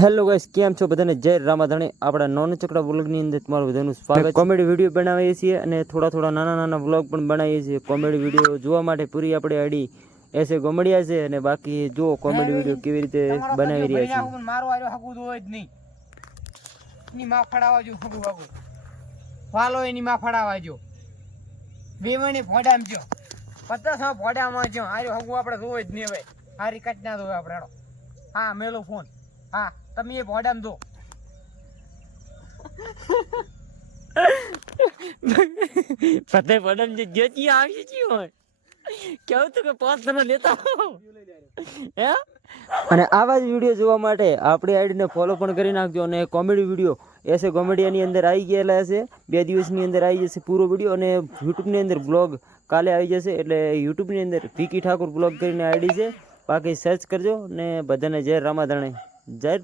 Hello guys કેમ છો બધાને? જય રામાધાણી. આપણા નોન ચકડા વ્લોગની અંદર તમારું બધાનું સ્વાગત કોમેડી વીડિયો બનાવીએ છીએ અને થોડા થોડા નાના નાના વ્લોગ પણ બનાવીએ છીએ. કોમેડી વીડિયો જોવા માટે પૂરી આપણે અડી એસે ગોમડિયા છે અને બાકી જો કોમેડી વીડિયો કેવી રીતે બનાવી રહ્યા છીએ. મારો આર્યો હગું તો જ નહીં. એની માં ફડાવા જો હગું હગું. વાલો એની માં ફડાવા જો બે મહિને ફોડામ જો. પચાસ ફોડામાં જો. આર્યો હગું આપણે જોવે જ નહીં હવે. હારી કટના ના આપણે હા મેલો ફોન. હા તમે એ ફોડામ દો ફતે પડમ જે જેતી આવી છે હોય કેવું તું કે પાંચ તમે લેતા હે? અને આવા જ વીડિયો જોવા માટે આપણી આઈડીને ફોલો પણ કરી નાખજો અને કોમેડી વીડિયો એસે કોમેડિયાની અંદર આવી ગયેલા હશે. બે દિવસની અંદર આવી જશે પૂરો વીડિયો અને યુટ્યુબની અંદર બ્લોગ કાલે આવી જશે. એટલે યુટ્યુબની અંદર પીકી ઠાકોર બ્લોગ કરીને આઈડી છે. બાકી સર્ચ કરજો ને બધાને જય રામાધણે. જય